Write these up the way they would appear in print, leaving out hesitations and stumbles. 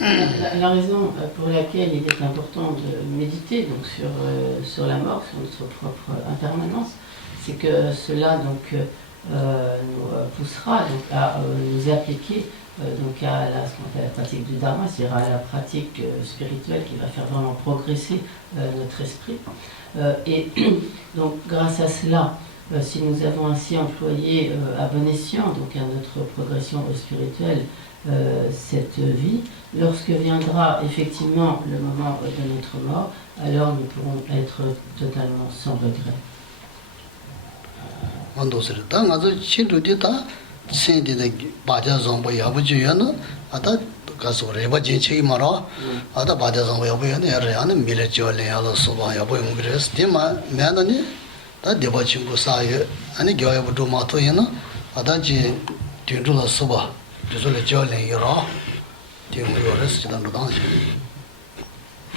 La raison pour laquelle il est important de méditer donc, sur la mort, sur notre propre impermanence, c'est que cela donc, nous poussera donc, à nous appliquer donc à ce qu'on appelle la pratique du dharma, c'est-à-dire à la pratique spirituelle qui va faire vraiment progresser notre esprit. Et donc grâce à cela, si nous avons ainsi employé à bon escient donc à notre progression spirituelle cette vie, lorsque viendra effectivement le moment de notre mort, alors nous pourrons être totalement sans regret.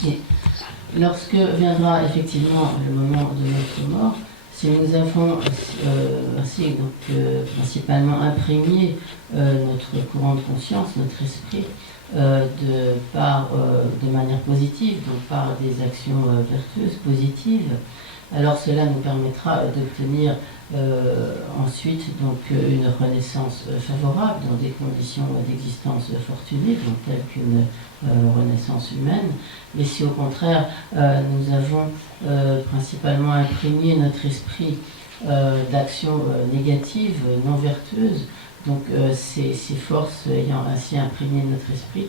Et lorsque viendra effectivement le moment de notre mort, si nous avons ainsi donc, principalement imprégné notre courant de conscience, notre esprit, de manière positive, donc par des actions vertueuses, positives, alors cela nous permettra d'obtenir ensuite donc, une renaissance favorable dans des conditions d'existence fortunées, donc telles qu'une renaissance humaine. Mais si au contraire nous avons principalement imprégné notre esprit d'actions négatives, non vertueuses, donc ces forces ayant ainsi imprégné notre esprit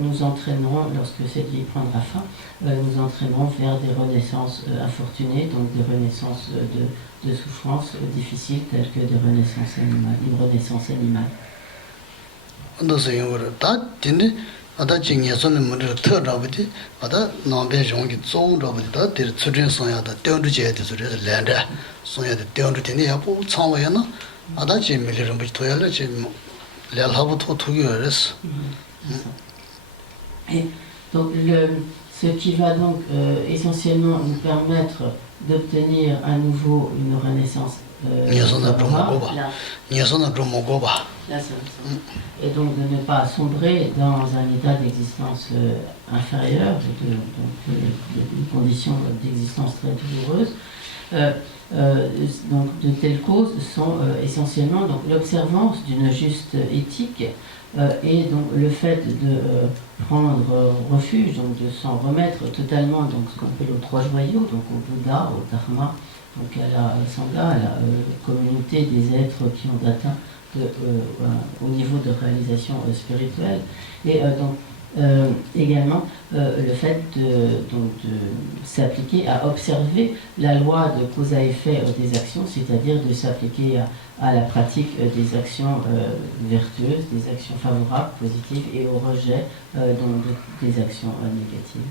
nous entraîneront, lorsque cette vie prendra fin, nous entraîneront vers des renaissances infortunées, donc des renaissances de souffrances difficiles telles que des renaissances animales, une renaissance animale. Et donc ce qui va donc essentiellement nous permettre d'obtenir à nouveau une renaissance et donc de ne pas sombrer dans un état d'existence inférieur, donc des conditions d'existence très douloureuses. Donc de telles causes sont essentiellement donc, l'observance d'une juste éthique et donc le fait de prendre refuge, donc de s'en remettre totalement donc, ce qu'on appelle aux trois joyaux, donc au Bouddha, au Dharma, donc à la Sangha, à la communauté des êtres qui ont atteint au niveau de réalisation spirituelle. Et donc également le fait de s'appliquer à observer la loi de cause à effet des actions, c'est-à-dire de s'appliquer à la pratique des actions vertueuses, des actions favorables, positives, et au rejet des actions négatives.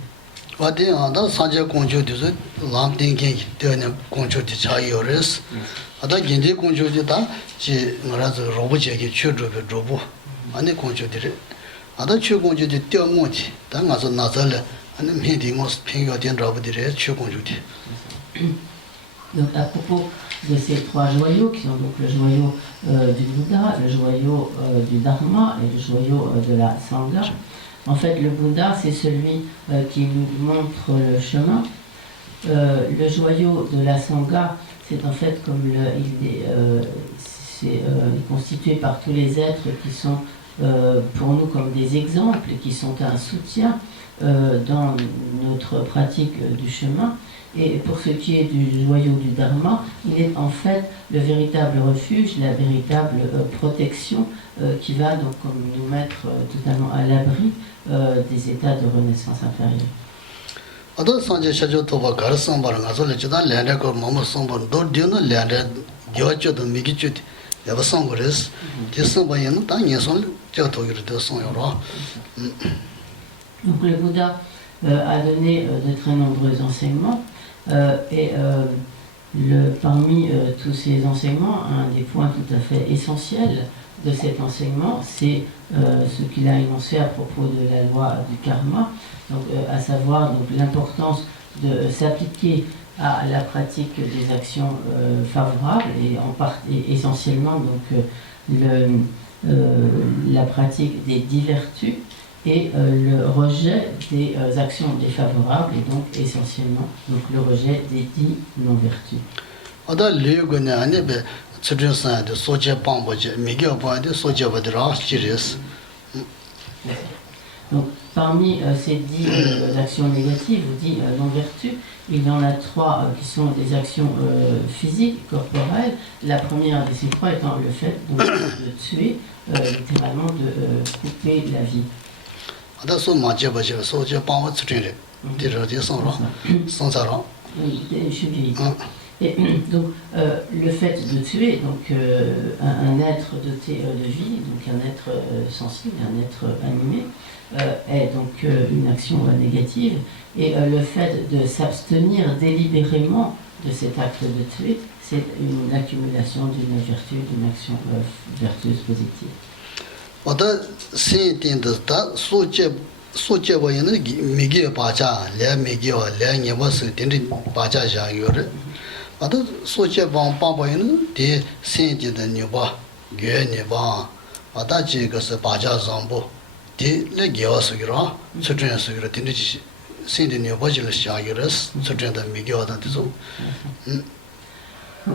Donc à propos de ces trois joyaux, qui sont donc le joyau du Bouddha, le joyau du Dharma et le joyau de la Sangha, en fait le Bouddha c'est celui qui nous montre le chemin. Le joyau de la Sangha, c'est en fait comme il est constitué par tous les êtres qui sont pour nous comme des exemples et qui sont un soutien dans notre pratique du chemin. Et pour ce qui est du joyau du Dharma, il est en fait le véritable refuge, la véritable protection qui va donc comme nous mettre totalement à l'abri des états de renaissance inférieure. Donc le Bouddha a donné de très nombreux enseignements et parmi tous ces enseignements, un des points tout à fait essentiels de cet enseignement, c'est ce qu'il a énoncé à propos de la loi du karma, donc, à savoir l'importance de s'appliquer à la pratique des actions favorables et essentiellement donc, la pratique des 10 vertus et le rejet des actions défavorables, et donc essentiellement donc le rejet des 10 non-vertus. Donc, parmi ces 10 actions négatives ou 10 non-vertus, il y en a 3 qui sont des actions physiques, corporelles. La première de ces 3 étant le fait donc, de tuer, littéralement de couper la vie. Et donc, le fait de tuer donc, un être doté de vie, donc un être sensible, un être animé, est donc une action négative. Et le fait de s'abstenir délibérément de cet acte de tuer, c'est une accumulation d'une vertu, d'une action vertueuse positive.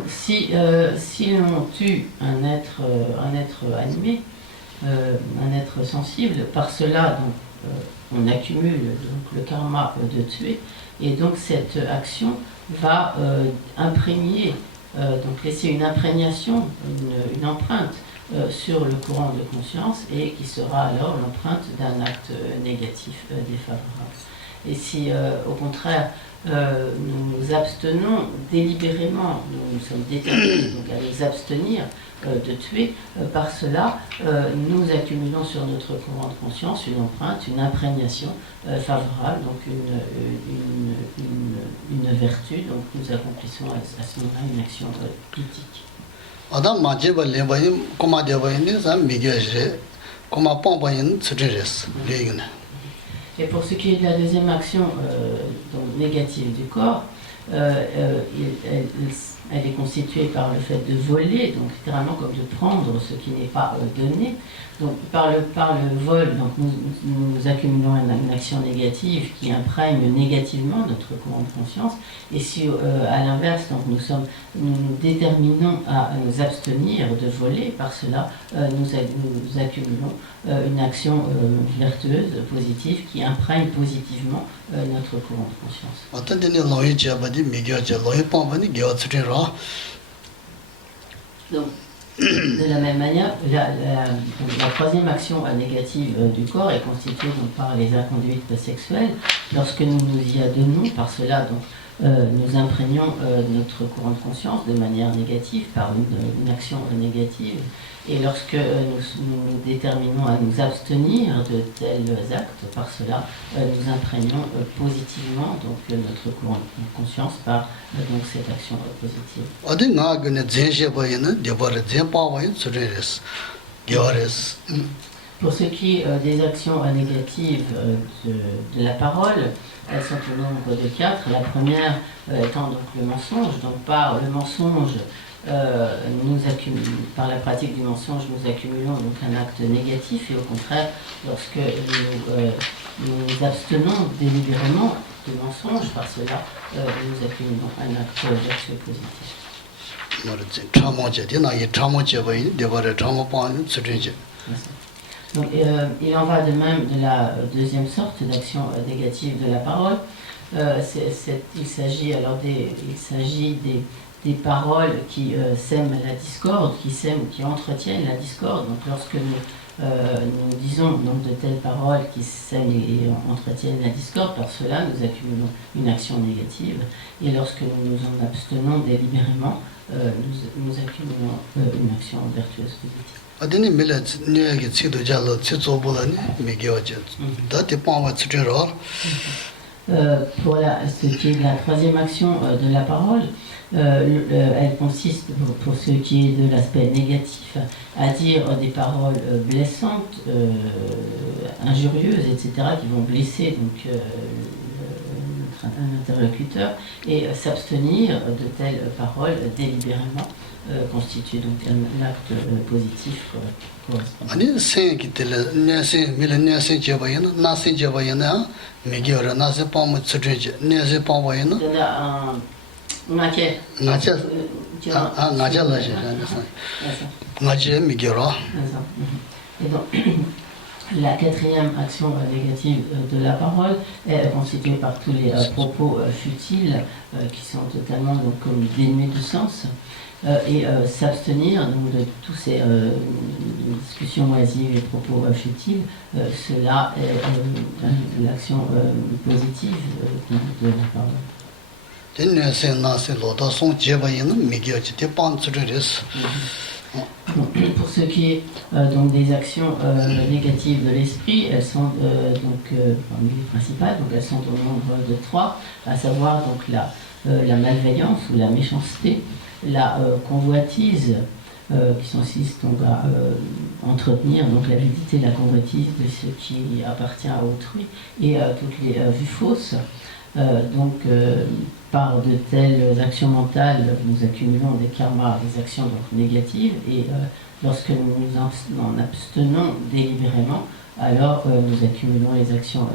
Si l'on tue un être animé, un être sensible, par cela donc, on accumule donc, le karma de tuer, et donc cette action va imprégner, donc laisser une imprégnation, une empreinte sur le courant de conscience, et qui sera alors l'empreinte d'un acte négatif défavorable. Et si au contraire nous nous abstenons délibérément, nous sommes déterminés donc, à nous abstenir de tuer, par cela nous accumulons sur notre courant de conscience une empreinte, une imprégnation favorable, donc une vertu, donc nous accomplissons à ce moment-là une action critique. Et pour ce qui est de la deuxième action donc négative du corps, elle est constituée par le fait de voler, donc littéralement comme de prendre ce qui n'est pas donné. Donc par le vol, donc nous accumulons une action négative qui imprègne négativement notre courant de conscience. Et si à l'inverse, donc nous déterminons à nous abstenir de voler, par cela nous accumulons une action vertueuse, positive, qui imprègne positivement notre courant de conscience. Donc, de la même manière, la troisième action négative du corps est constituée donc, par les inconduites sexuelles. Lorsque nous nous y adonnons, par cela, donc, nous imprégnons notre courant de conscience de manière négative, par une action négative. Et lorsque nous déterminons à nous abstenir de tels actes, par cela, nous imprégnons positivement donc, notre courant de conscience par donc, cette action positive. Pour ce qui est des actions négatives de la parole, elles sont au nombre de 4. La première étant donc le mensonge. Donc par le mensonge, par la pratique du mensonge, nous accumulons donc un acte négatif, et au contraire, lorsque nous abstenons délibérément de mensonge, par cela, nous accumulons un acte vertueux positif. Donc, il en va de même de la deuxième sorte d'action négative de la parole. Il s'agit des paroles qui sèment la discorde, qui entretiennent la discorde. Donc lorsque nous disons donc, de telles paroles qui sèment et entretiennent la discorde, par cela nous accumulons une action négative. Et lorsque nous nous en abstenons délibérément, nous accumulons une action vertueuse positive. Pour ce qui est de la troisième action de la parole, elle consiste, pour ce qui est de l'aspect négatif, à dire des paroles blessantes, injurieuses, etc., qui vont blesser donc, notre un interlocuteur, et s'abstenir de telles paroles délibérément constitue donc un acte positif correspondant. Et donc, la quatrième action négative de la parole est constituée par tous les propos futiles qui sont totalement donc, comme dénués de sens et s'abstenir donc, de tous ces discussions oisives et propos futiles, cela est l'action positive de la parole. Pour ce qui est donc des actions négatives de l'esprit, elles sont parmi les principales, donc elles sont au nombre de 3, à savoir donc la malveillance ou la méchanceté, la convoitise, qui consiste donc à entretenir donc l'avidité, la convoitise de ce qui appartient à autrui, et toutes les vues fausses. Par de telles actions mentales, nous accumulons des karmas, des actions donc, négatives, et lorsque nous nous en abstenons délibérément, alors nous accumulons des actions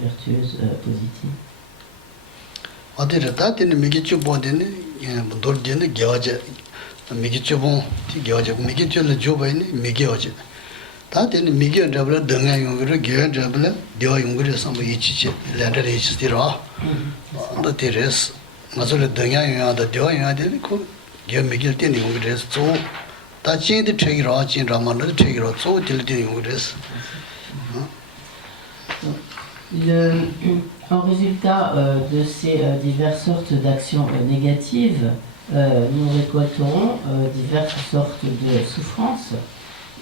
vertueuses positives. 다들 미겨 잡을 등에 용거를 겨 잡을 dio 용거를 선부 이치치 랜더를 이치디라 너 데레스 맞을 등에 용하다 dio 용하다 겨 미길 때 용거를 조 다진의 책이라 진라만의 책이라 조 딜때 용거를 En résultat de ces diverses sortes d'actions négatives, nous récolterons diverses sortes de souffrances.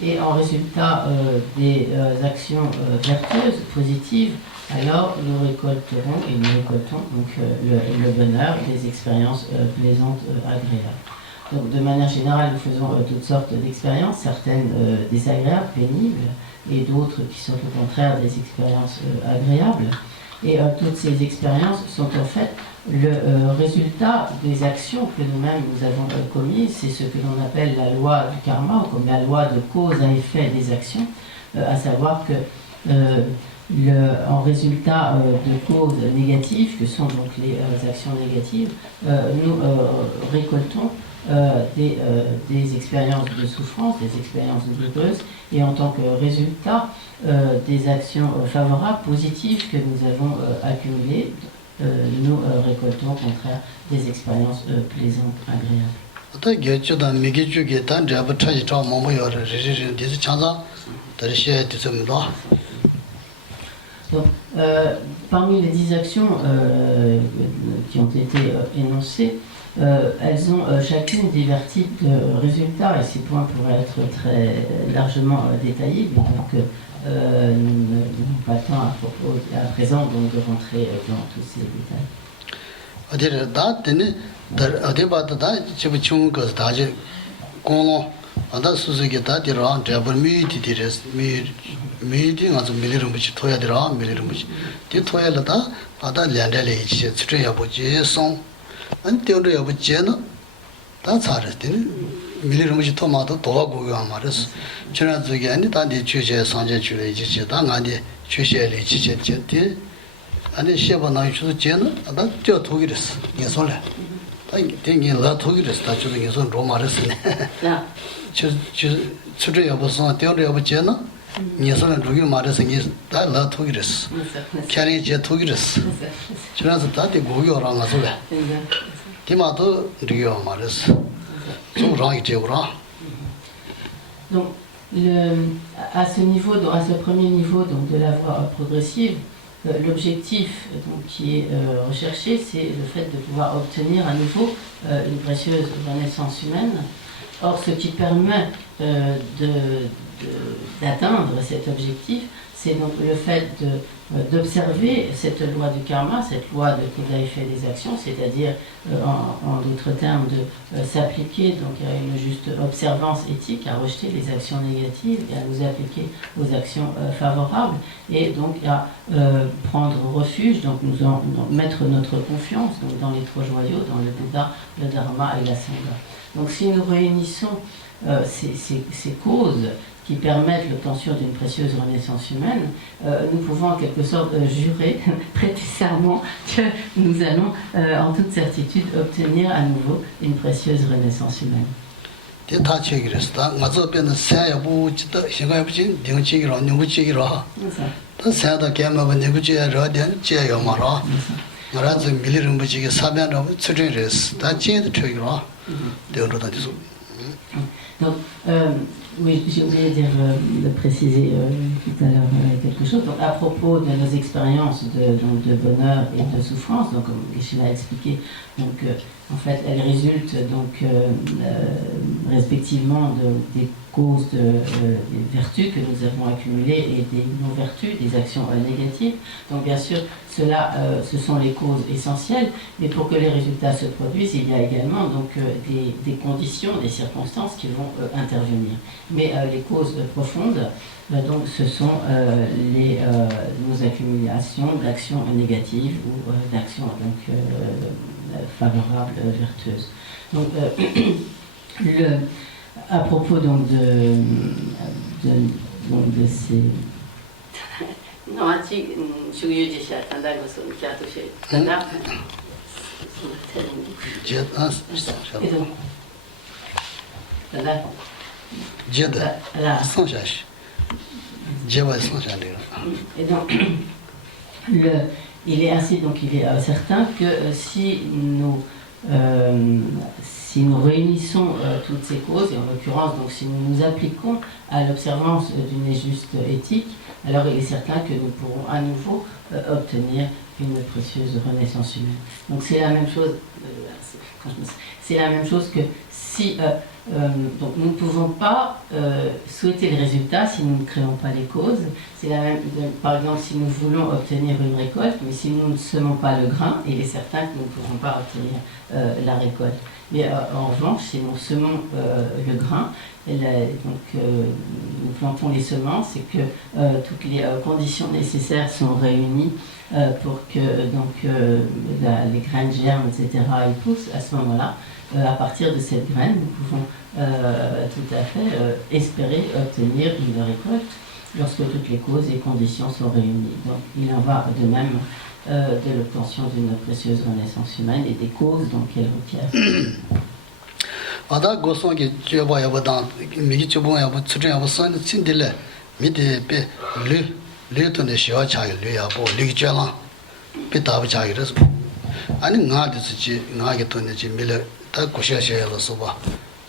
Et en résultat des actions vertueuses, positives, alors nous récolterons et nous récoltons donc, le bonheur des expériences plaisantes, agréables. Donc de manière générale, nous faisons toutes sortes d'expériences, certaines désagréables, pénibles, et d'autres qui sont au contraire des expériences agréables. Et toutes ces expériences sont en fait le résultat des actions que nous-mêmes nous avons commises. C'est ce que l'on appelle la loi du karma, ou comme la loi de cause à effet des actions, à savoir que en résultat de causes négatives, que sont donc les actions négatives, nous récoltons des expériences de souffrance, des expériences douloureuses, et en tant que résultat des actions favorables, positives que nous avons accumulées, nous récoltons au contraire des expériences plaisantes, agréables. Donc, parmi les 10 actions qui ont été énoncées, elles ont chacune divers types de résultats, et ces points pourraient être très largement détaillés, mais donc nous n'avons pas le temps à présent donc, de rentrer dans tous ces détails. 밀리름이 토마토 도와고요 말았어. 지난주에 아니 단디 주제 상제 주례 지지 당한테 주제를 지지지. 아니 시험나 유추도 제는 나 저 독일했어. 예선래. 아니 되게 나 독일했어. 다 주는 예선 로마랬네. 야. 저 수저 여보서 되려 여보 제는 예선은 독일 말해서 나 독일했어. 캐리 제 독일했어. 지난주 다디 고요랑 가서래. 디마도 리오 말했어. Donc, à ce niveau, à ce premier niveau donc, de la voie progressive, l'objectif qui est recherché, c'est le fait de pouvoir obtenir à nouveau une précieuse renaissance humaine, Or, ce qui permet d'atteindre cet objectif, c'est donc le fait d'observer cette loi du karma, cette loi de cause à effet des actions, c'est-à-dire, en d'autres termes, de s'appliquer donc à une juste observance éthique, à rejeter les actions négatives et à nous appliquer aux actions favorables, et donc à prendre refuge, donc mettre notre confiance donc, dans les trois joyaux, dans le Bouddha, le Dharma et la Sangha. Donc si nous réunissons ces causes qui permettent l'obtention d'une précieuse renaissance humaine, nous pouvons en quelque sorte jurer, prêter serment que nous allons en toute certitude obtenir à nouveau une précieuse renaissance humaine. Donc, oui, j'ai oublié de préciser tout à l'heure quelque chose. Donc, à propos de nos expériences de bonheur et de souffrance, donc, comme Geshe l'a expliqué, donc, en fait, elles résultent donc, respectivement des causes des vertus que nous avons accumulées et des non-vertus, des actions négatives. Donc, bien sûr, cela, ce sont les causes essentielles, mais pour que les résultats se produisent, il y a également donc, des conditions, des circonstances qui vont intervenir. Mais les causes profondes, donc, ce sont nos accumulations d'actions négatives ou d'actions favorables, vertueuses. Donc, à propos donc, de ces... Non, et donc, il est ainsi, donc il est certain que si nous réunissons toutes ces causes, et en l'occurrence, donc si nous nous appliquons à l'observance d'une juste éthique, alors il est certain que nous pourrons à nouveau obtenir une précieuse renaissance humaine. Donc c'est la même chose. C'est la même chose que si donc nous ne pouvons pas souhaiter les résultats si nous ne créons pas les causes. C'est la même, par exemple, si nous voulons obtenir une récolte, mais si nous ne semons pas le grain, il est certain que nous ne pourrons pas obtenir la récolte. Mais en revanche, si nous semons le grain, donc nous plantons les semences et que toutes les conditions nécessaires sont réunies pour que donc, les graines germent, etc., et poussent, à ce moment-là, à partir de cette graine, nous pouvons tout à fait espérer obtenir une récolte lorsque toutes les causes et conditions sont réunies. Donc il en va de même de l'obtention d'une précieuse renaissance humaine et des causes qu'elle requiert. 아다 고송게 죄바 야보다 미기 죄보 야보 추정 야보 선 친딜레 미데 베 르르톤데 시와 차이 르야보 리기 죄라 베다부 차이르스 아니 나드스지 나게 돈데지 밀레 다 고샤샤야로서 봐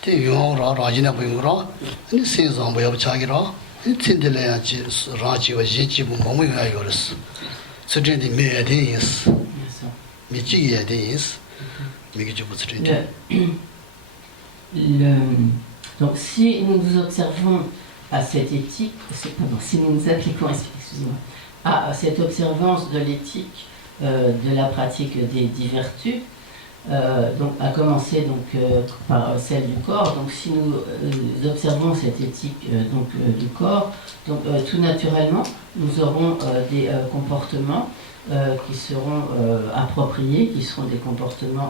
대용으로 라지나 보인거라 아니 신성 뭐야 차기라 친딜레야지 라지와 예지부 뭐뭐야 요르스 수준이 메데이스 미지게 데이스 미기 죄보 수준이 Donc si nous nous observons à cette éthique, si nous nous appliquons à cette observance de l'éthique de la pratique des 10 vertus, donc à commencer donc, par celle du corps, donc si nous observons cette éthique du corps, donc tout naturellement nous aurons des comportements qui seront appropriés, qui seront des comportements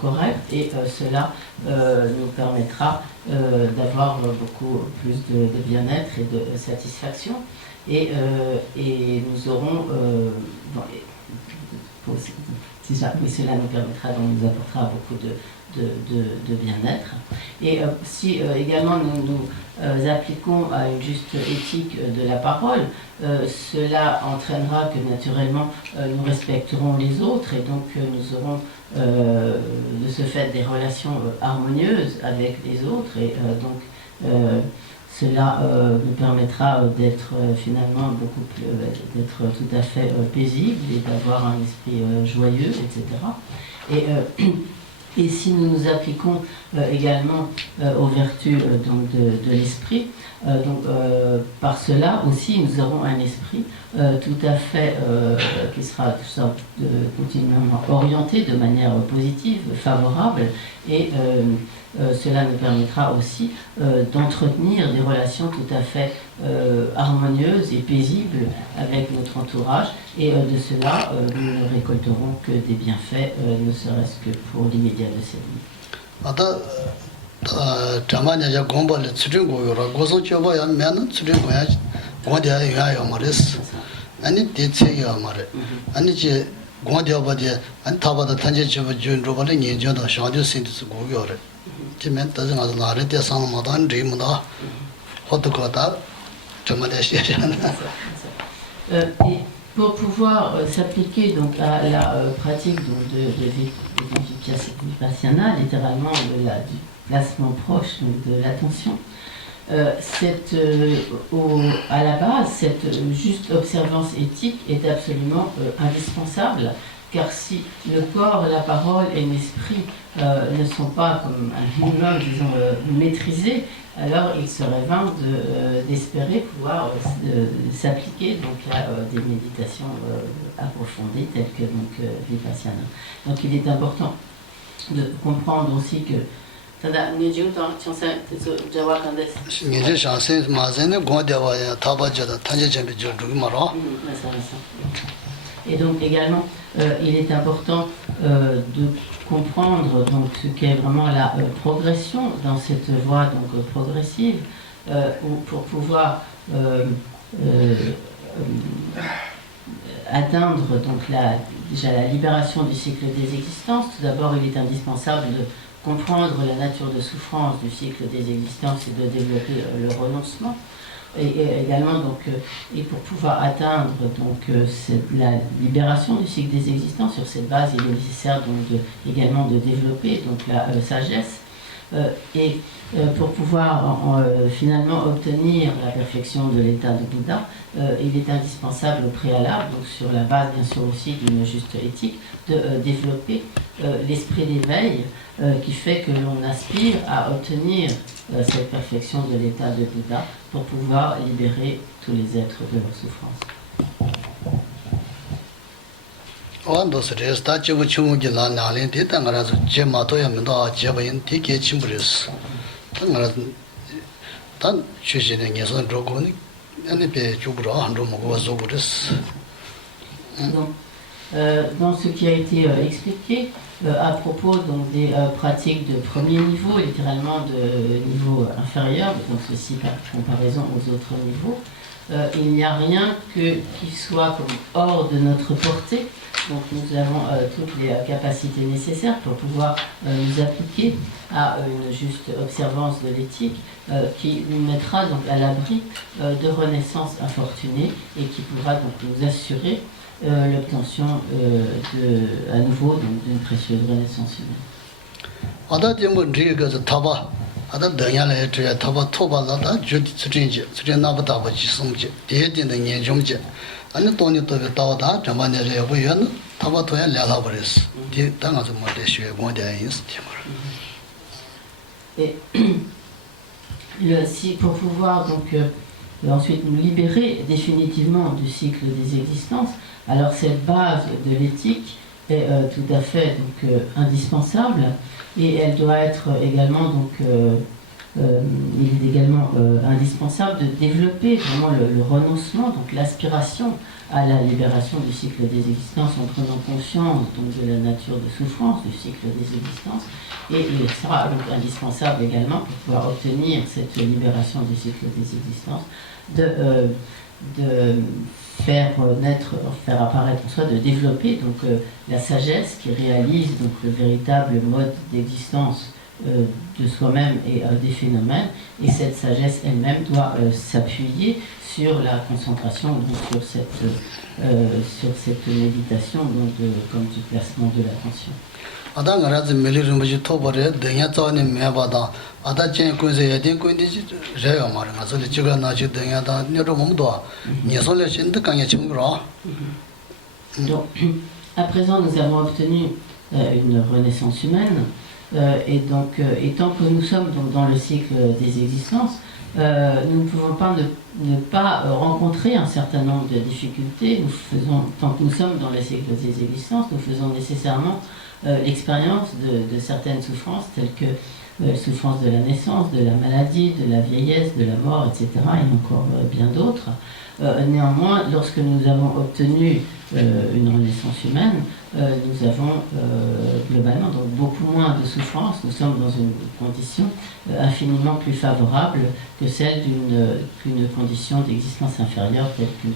corrects, et cela nous permettra d'avoir beaucoup plus de bien-être et de satisfaction, et nous aurons cela nous permettra, donc nous apportera beaucoup de bien-être. Et si également nous appliquons à une juste éthique de la parole, cela entraînera que naturellement nous respecterons les autres, et donc nous aurons de ce fait des relations harmonieuses avec les autres, et donc cela nous permettra d'être finalement beaucoup plus, d'être tout à fait paisible et d'avoir un esprit joyeux, etc. Et Et si nous nous appliquons également aux vertus donc de l'esprit, par cela aussi nous aurons un esprit tout à fait qui sera tout ça, continuellement orienté de manière positive, favorable, et cela nous permettra aussi d'entretenir des relations tout à fait harmonieuses et paisibles avec notre entourage, et de cela nous ne récolterons que des bienfaits, ne serait-ce que pour l'immédiat de cette vie. Tamanya gombal tsudin goyora goso choba men tsudin goya gondia ya maris ani tetse ya mare ani je gondia bade an tabada tanje choba jun robale ni joda shaju sintis goyore jimen tazin az lare te san madan rimda hodukota tamale shejana. Et pour pouvoir s'appliquer donc à la pratique donc, de Vipassana, littéralement du placement proche donc, de l'attention, à la base, cette juste observance éthique est absolument indispensable, car si le corps, la parole et l'esprit ne sont pas comme un minimum, disons, maîtrisés, alors il serait vain d'espérer pouvoir s'appliquer donc, à des méditations approfondies telles que donc, Vipassana. Donc il est important de comprendre aussi que et donc également, il est important de comprendre donc, ce qu'est vraiment la progression dans cette voie donc, progressive, pour pouvoir atteindre donc, déjà la libération du cycle des existences. Tout d'abord, il est indispensable de comprendre la nature de souffrance du cycle des existences et de développer le renoncement. Et également, donc, et pour pouvoir atteindre donc, la libération du cycle des existences, sur cette base, il est nécessaire donc, également de développer donc, la sagesse. Et pour pouvoir finalement obtenir la perfection de l'état de Bouddha, il est indispensable au préalable, donc sur la base bien sûr aussi d'une juste éthique, de développer l'esprit d'éveil qui fait que l'on aspire à obtenir cette perfection de l'état de Bouddha pour pouvoir libérer tous les êtres de leur souffrance. Donc, dans ce qui a été expliqué à propos donc, des pratiques de premier niveau, littéralement de niveau inférieur, donc ceci par comparaison aux autres niveaux, il n'y a rien qui soit comme hors de notre portée. Donc nous avons toutes les capacités nécessaires pour pouvoir nous appliquer à une juste observance de l'éthique qui nous mettra donc à l'abri de renaissances infortunées et qui pourra donc nous assurer l'obtention à nouveau d'une précieuse renaissance humaine. Et pour pouvoir donc ensuite nous libérer définitivement du cycle des existences, alors cette base de l'éthique est tout à fait donc, indispensable, et elle doit être également donc il est également indispensable de développer vraiment le renoncement, donc l'aspiration à la libération du cycle des existences en prenant conscience donc, de la nature de souffrance du cycle des existences. Et il sera donc indispensable également pour pouvoir obtenir cette libération du cycle des existences de faire apparaître en soi, de développer donc, la sagesse qui réalise donc, le véritable mode d'existence de soi-même et des phénomènes, et cette sagesse elle-même doit s'appuyer sur la concentration, donc sur cette méditation donc comme du placement de l'attention. Donc, à présent, nous avons obtenu une renaissance humaine, Et donc, et tant que nous sommes donc dans le cycle des existences, nous ne pouvons pas ne pas rencontrer un certain nombre de difficultés. Tant que nous sommes dans le cycle des existences, nous faisons nécessairement l'expérience de certaines souffrances, telles que souffrance de la naissance, de la maladie, de la vieillesse, de la mort, etc., et encore bien d'autres. Néanmoins, lorsque nous avons obtenu une renaissance humaine, nous avons globalement donc beaucoup moins de souffrance. Nous sommes dans une condition infiniment plus favorable que celle qu'une condition d'existence inférieure, telle qu'une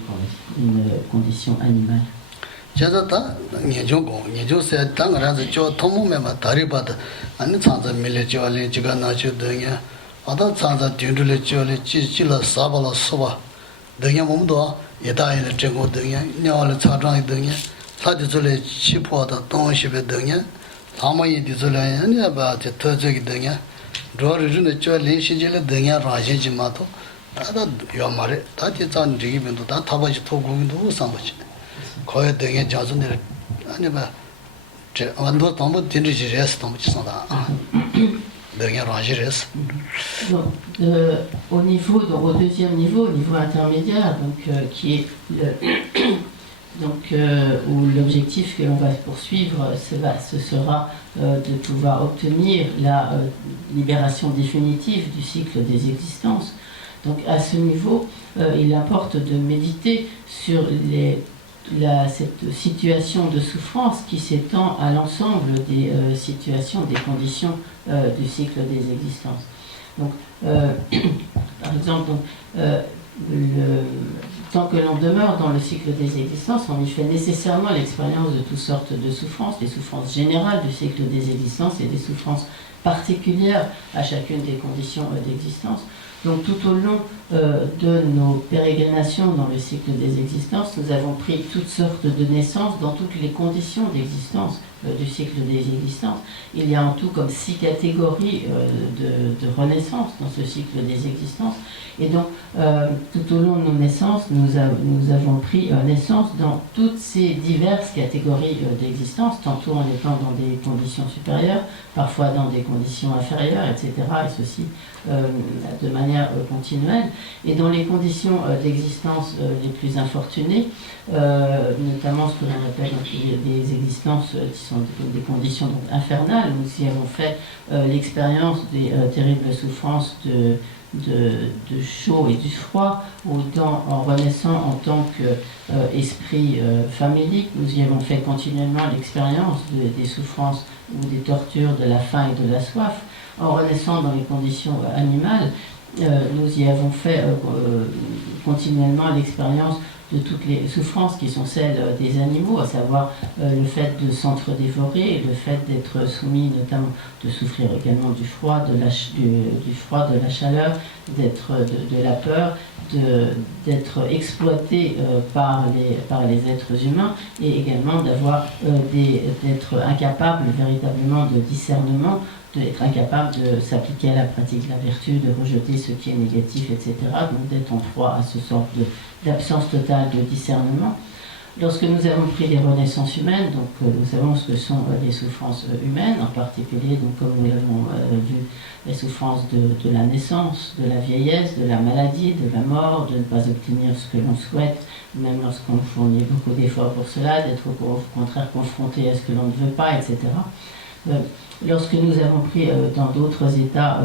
condition animale. 제가다 년종고 년종세 당라서 저 통무매마 다리바다 아니 찬자 밀레죠리 지가 나주더냐 아다 찬자 딘들레 저리 지질라 사발라 소바 더냐 몸도 예다에 정고 더냐 냐월 차장이 더냐 사디줄레 치포다 동시베 더냐 사마이 디줄레 아니야 바제 터저기 더냐 로르르네 저 린시질레 더냐 라제지마도 다다 요마레 다디 잔 지기면도 다 타바지 토고민도 상바지 거의 등에 자존을 아니 봐. 저 완도 너무 딘지레스 너무 치선다. 등에 라지레스. Au niveau, donc au deuxième niveau, au niveau intermédiaire, donc qui est où l'objectif que l'on va poursuivre, ce sera de pouvoir obtenir la libération définitive du cycle des existences. Donc à ce niveau, il importe de méditer sur cette situation de souffrance qui s'étend à l'ensemble des situations, des conditions du cycle des existences. Donc, par exemple, tant que l'on demeure dans le cycle des existences, on y fait nécessairement l'expérience de toutes sortes de souffrances, des souffrances générales du cycle des existences et des souffrances particulières à chacune des conditions d'existence. Donc tout au long de nos pérégrinations dans le cycle des existences, nous avons pris toutes sortes de naissances dans toutes les conditions d'existence du cycle des existences. Il y a en tout comme 6 catégories de renaissance dans ce cycle des existences. Et donc tout au long de nos naissances, nous avons pris naissance dans toutes ces diverses catégories d'existence, tantôt en étant dans des conditions supérieures, parfois dans des conditions inférieures, etc. Et ceci de manière continuelle. Et dans les conditions d'existence les plus infortunées, notamment ce que l'on appelle des existences qui sont des conditions donc, infernales, nous y avons fait l'expérience des terribles souffrances de chaud et du froid, autant en renaissant en tant qu'esprit famélique, nous y avons fait continuellement l'expérience des souffrances ou des tortures de la faim et de la soif. En renaissant dans les conditions animales, nous y avons fait continuellement l'expérience de toutes les souffrances qui sont celles des animaux, à savoir le fait de s'entre-dévorer, le fait d'être soumis notamment, de souffrir également du froid, de la chaleur, d'être de la peur, d'être exploité par les êtres humains, et également d'être incapable véritablement de discernement, d'être incapable de s'appliquer à la pratique de la vertu, de rejeter ce qui est négatif, etc. Donc d'être en proie à ce sorte d'absence totale de discernement. Lorsque nous avons pris les renaissances humaines, donc nous savons ce que sont les souffrances humaines, en particulier, donc, comme nous l'avons vu, les souffrances de la naissance, de la vieillesse, de la maladie, de la mort, de ne pas obtenir ce que l'on souhaite, même lorsqu'on fournit beaucoup d'efforts pour cela, d'être au contraire confronté à ce que l'on ne veut pas, etc. Lorsque nous avons pris dans d'autres états,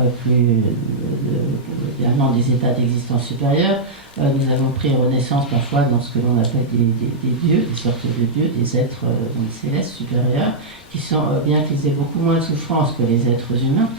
également des états d'existence supérieure, nous avons pris renaissance parfois dans ce que l'on appelle des dieux, des sortes de dieux, des êtres célestes supérieurs, qui sont, bien qu'ils aient beaucoup moins de souffrance que les êtres humains,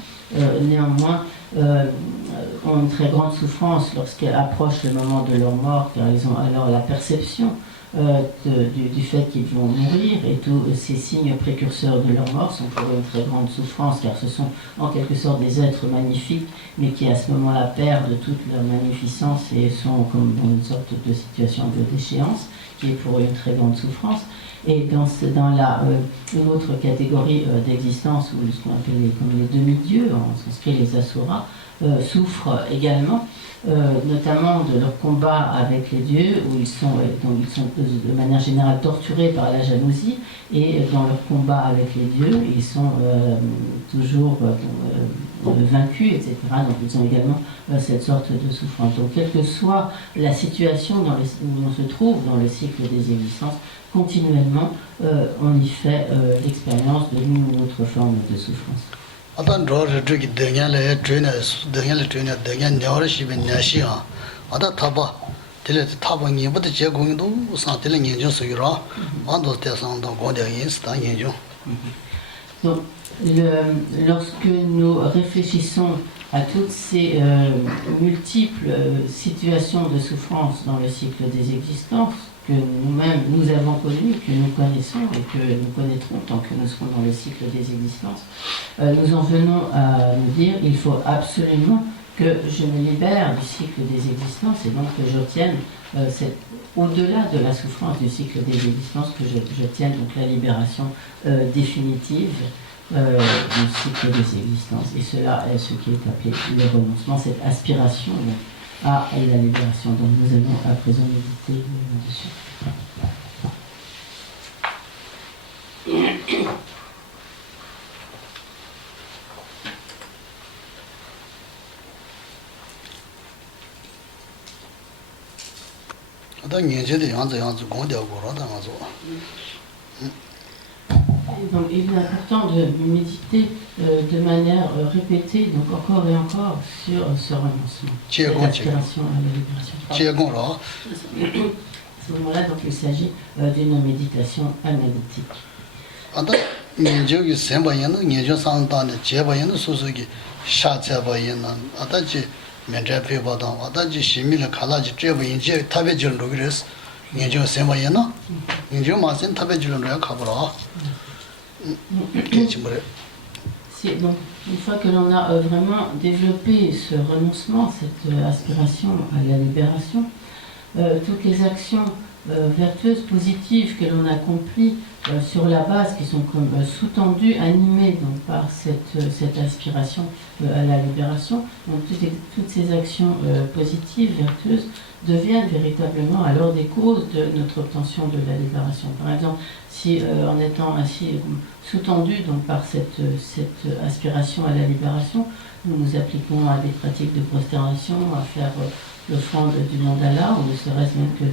néanmoins ont une très grande souffrance lorsqu'ils approchent le moment de leur mort, car ils ont alors la perception du fait qu'ils vont mourir, et tous ces signes précurseurs de leur mort sont pour eux une très grande souffrance, car ce sont en quelque sorte des êtres magnifiques, mais qui à ce moment-là perdent toute leur magnificence et sont comme dans une sorte de situation de déchéance, qui est pour eux une très grande souffrance. Et dans une autre catégorie d'existence, ou ce qu'on appelle comme les demi-dieux, en sanskrit les asuras, souffrent également, notamment de leur combat avec les dieux, où ils sont de manière générale torturés par la jalousie, et dans leur combat avec les dieux, ils sont toujours vaincus, etc. Donc ils ont également cette sorte de souffrance. Donc quelle que soit la situation où on se trouve dans le cycle des existences, continuellement on y fait l'expérience de l'une ou l'autre forme de souffrance. 어떤 로를 저기 등야래 등야 녀를 시비 냐시야 어다 타바 딜레 타바 니부터 제공도 상태를 연주 수요라 안도 대상도 고대 인스타 연주. Donc, lorsque nous réfléchissons à toutes ces multiples situations de souffrance dans le cycle des existences que nous-mêmes nous avons connues, que nous connaissons et que nous connaîtrons tant que nous serons dans le cycle des existences, nous en venons à nous dire il faut absolument que je me libère du cycle des existences et donc que j'obtienne au-delà de la souffrance du cycle des existences, que j'obtienne donc la libération définitive du cycle des existences. Et cela est ce qui est appelé le renoncement, cette aspiration à la libération. Donc nous allons à présent méditer dessus. Donc il est important de méditer de manière répétée, donc encore et encore, sur ce renoncement, l'aspiration à la libération. À ce moment-là, donc, il s'agit d'une méditation analytique. Donc, une fois que l'on a vraiment développé ce renoncement, cette aspiration à la libération, toutes les actions vertueuses, positives que l'on accomplit sur la base, qui sont comme sous-tendues, animées donc, par cette aspiration à la libération, donc toutes ces actions positives, vertueuses, deviennent véritablement alors des causes de notre obtention de la libération. Par exemple, si en étant ainsi sous-tendus donc, par cette aspiration à la libération, nous nous appliquons à des pratiques de prosternation, à faire l'offrande du mandala, ou ne serait-ce même que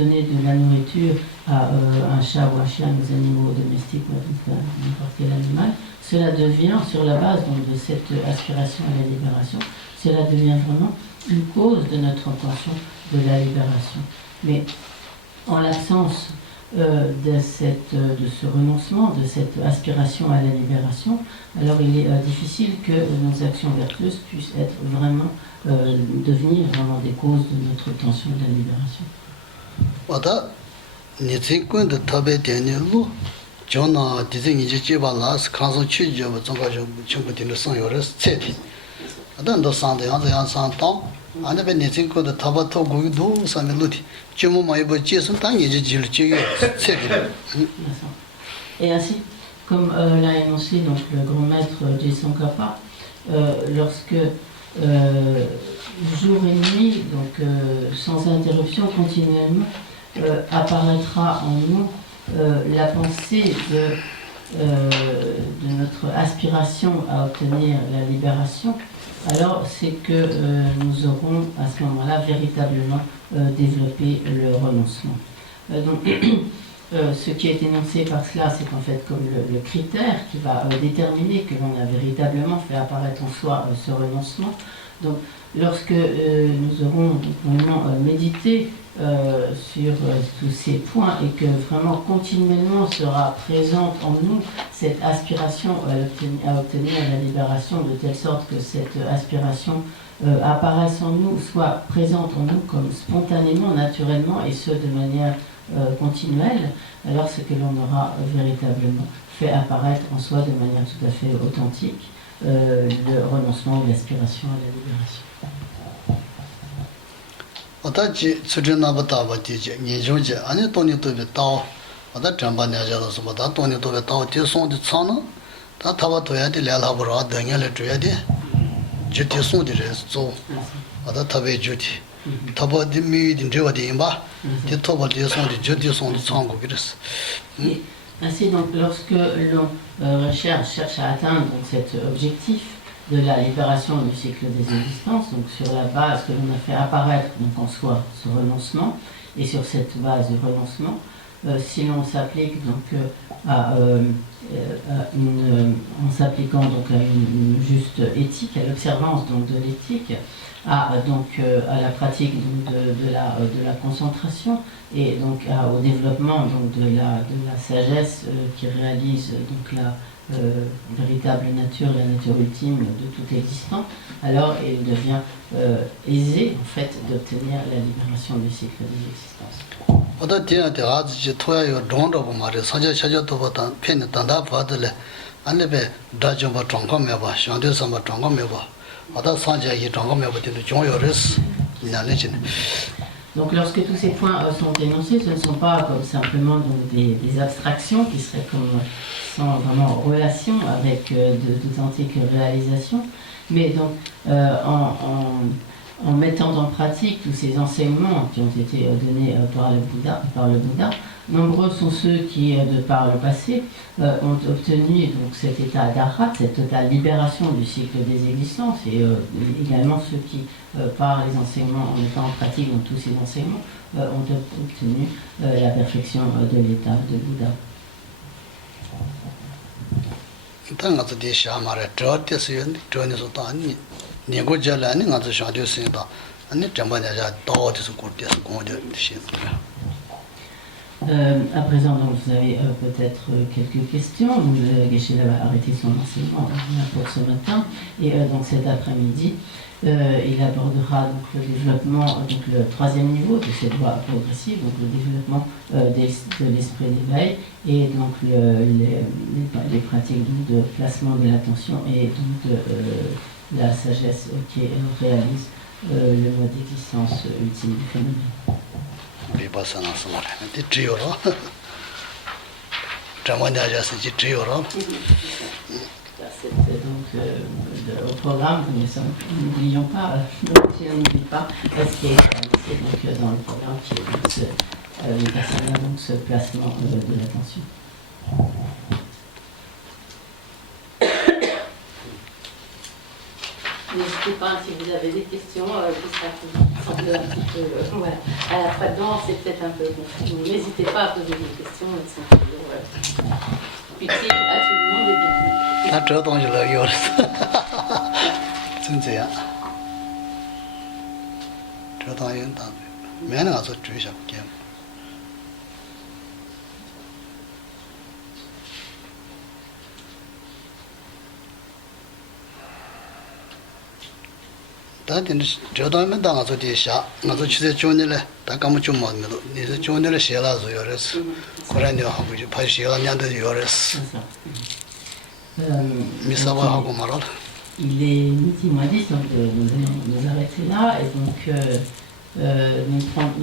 donner de la nourriture à un chat ou un chien, nos animaux domestiques, ou à n'importe quel animal, cela devient, sur la base donc, de cette aspiration à la libération, cela devient vraiment une cause de notre obtention de la libération. Mais en l'absence de ce renoncement, de cette aspiration à la libération, alors il est difficile que nos actions vertueuses puissent être vraiment, devenir vraiment des causes de notre obtention de la libération. Et ainsi, comme l'a énoncé donc, le grand maître Tsongkhapa, lorsque jour et nuit, donc sans interruption, continuellement, apparaîtra en nous la pensée de notre aspiration à obtenir la libération, alors c'est que nous aurons à ce moment-là véritablement développé le renoncement. Donc, ce qui est énoncé par cela, c'est en fait comme le critère qui va déterminer que l'on a véritablement fait apparaître en soi ce renoncement. Donc, lorsque nous aurons vraiment médité sur tous ces points et que vraiment continuellement sera présente en nous cette aspiration à obtenir la libération, de telle sorte que cette aspiration apparaisse en nous, soit présente en nous comme spontanément, naturellement, et ce de manière continuelle, alors c'est que l'on aura véritablement fait apparaître en soi de manière tout à fait authentique le renoncement ou l'aspiration à la libération. 어다지 수준나부터버티지 니조지 아니 돈이 또 더. 어다 잠반야자도 소보다 돈이 또 더. 뒤송도 차나 다 타바 둬야 돼. 래라버어 등에를 줘야 돼. 주디 손들에 조 아다 타베 주디 타바디 미디 저디 임바 디토바디 손디 주디 손디 창고 그랬어. Et ainsi, donc, lorsque l'on cherche à atteindre donc, cet objectif de la libération du cycle des existences, donc sur la base que l'on a fait apparaître donc, en soi ce renoncement, et sur cette base du renoncement, si l'on s'applique donc en s'appliquant donc à une juste éthique, à l'observance donc de l'éthique, à la pratique donc, de la concentration et donc au développement donc de la sagesse qui réalise donc la véritable nature, la nature ultime de tout existant, alors il devient aisé en fait d'obtenir la libération du cycle des existences. 어떤 때한테 아주 토야요 돈도 말에 사자 찾아도 보다 편 단다 받을래 안내배 다좀 정감해 봐 상대서 뭐 정감해 봐 어떤 산자이 정감해 봐도 종요레스 나네진. Donc lorsque tous ces points sont énoncés, ce ne sont pas comme simplement donc, des abstractions qui seraient comme sans vraiment relation avec d'authentiques réalisations, mais donc en mettant en pratique tous ces enseignements qui ont été donnés par le Bouddha, nombreux sont ceux qui, de par le passé, ont obtenu donc, cet état d'arhat, cette totale libération du cycle des existences, et également ceux qui, par les enseignements, en mettant en pratique donc, tous ces enseignements, ont obtenu la perfection de l'état de Bouddha. À présent, donc, vous avez peut-être quelques questions. Geshe-la va arrêter son enseignement pour ce matin. Et donc cet après-midi, il abordera donc, le développement, donc, le troisième niveau de cette voie progressive, donc le développement de l'esprit d'éveil et donc les pratiques donc, de placement de l'attention et donc de la sagesse qui réalise le mode d'existence ultime du phénomène. Vipassana samara ti triyoro jamanya si triyoro. C'est donc au programme, n'oublions pas, si on n'oublie pas ce qui est établi donc, dans le programme qui est Vipassana, donc ce placement de l'attention. N'hésitez pas si vous avez des questions, ça semble un petit peu voilà, à la fois dense et peut-être un peu confus. N'hésitez pas à poser des questions, elles sont toujours utiles à tout le monde et bienvenue. 他这东西了有的是，真这样，这东西当没那个做追小节目。但是这东西没当我做的下，我做去在教你嘞，但根本就没那么多。你是教你嘞写了是有的是，后来你好回去拍写了年都有的是。Il est midi moins 10, donc nous allons nous arrêter là et donc